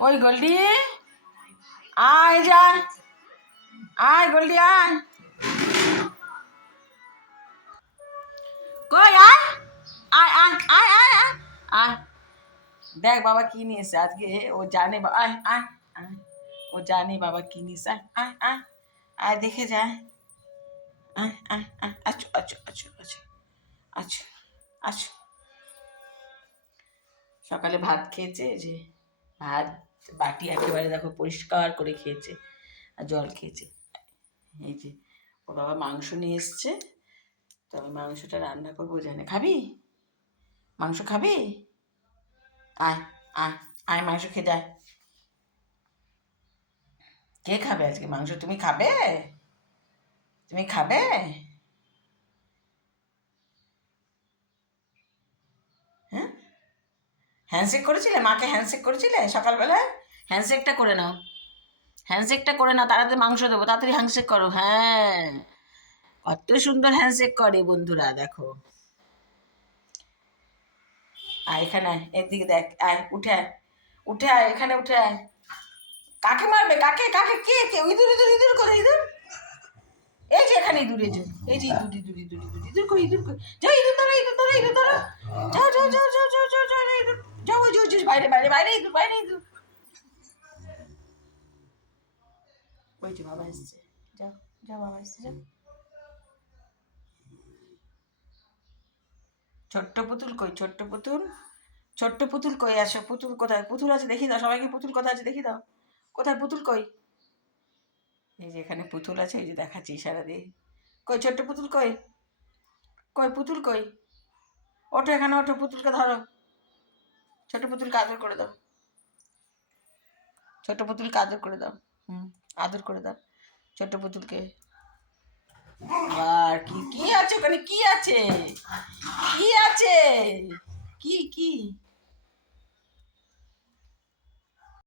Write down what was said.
কই গোল্ডি, আয় যা, আয় গোল্ডি আয়, কই আয়, আয় আয় আয় আয় আয় আয়। দেখ বাবা কি নিয়েছে আজকে, ও জানে আয় আয় আয়, ও জানে বাবা কি নিয়েছে, আয় আয় আয় দেখে যায়, আয় আয় আয়, আচ্ছা আচ্ছা আচ্ছা আচ্ছা আচ্ছা আচ্ছা। সকালে ভাত খেয়েছে, যে ভাত বাটি একেবারে দেখো পরিষ্কার করে খেয়েছে, আর জল খেয়েছে। এই যে ওর বাবা মাংস নিয়ে এসছে, তো আমি মাংসটা রান্না করবো, জানে খাবি, মাংস খাবি, আয় আয় আয় মাংস খেয়ে যায়। কে খাবে আজকে মাংস, তুমি খাবে, তুমি খাবে? হ্যাঁ, হ্যান্ডশেক করেছিলে, মাকে হ্যান্ডশেক করেছিলে সকালবেলায়? হ্যান্ডশেকটা করে নাও, হ্যান্ডশেকটা করে নাও, তাড়াতাড়ি মাংস দেবো, তাড়াতাড়ি হ্যান্ডশেক করো। হ্যাঁ, কত সুন্দর হ্যান্ডশেক করে বন্ধুরা, দেখো। আয় এখানে আয়, এর দিকে দেখ, আয় উঠে আয়, উঠে আয়, এখানে উঠে আয়। কাকে মারবে, কাকে কাকে, কে কে, ইঁদুর ইঁদুর ইঁদুর করে ইঁদুর, এই যে এখানে ইঁদুর, এই যে এই যে ইঁদুর ইঁদুর ইঁদুর ইঁদুর ইঁদুর করে, ইঁদুর করে, যাও ইঁদুর ধরো ইঁদুর ধরো ইঁদুর ধরো, যাও যাও যাও যাও যাও যাও যাও ইঁদুর, যাও ওই যে ওই যে বাইরে বাইরে বাইরে ইঁদুর, বাইরে ইঁদুর, ওই যে বাবা এসছে, যাও যাও বাবা এসছে, যাও। ছোট্ট পুতুল কই, ছোট্ট পুতুল, ছোট্ট পুতুল কই, আসো, পুতুল কোথায়, পুতুল আছে দেখি দাও সবাইকে, পুতুল কোথায় আছে দেখি দাও, কোথায় পুতুল কই, এই যে এখানে পুতুল আছে, এই যে দেখাচ্ছি ইশারা দিয়ে, কই ছোট্ট পুতুল কই, কই পুতুল কই, ওঠো এখানে ওঠো, পুতুলকে ধরো, ছোট পুতুলকে আদর করে দাও, ছোট পুতুলকে আদর করে দাও, হুম, আদর করে দাও ছোট পুতুলকে। আর কি কি আছে ওখানে, কি আছে, কি আছে,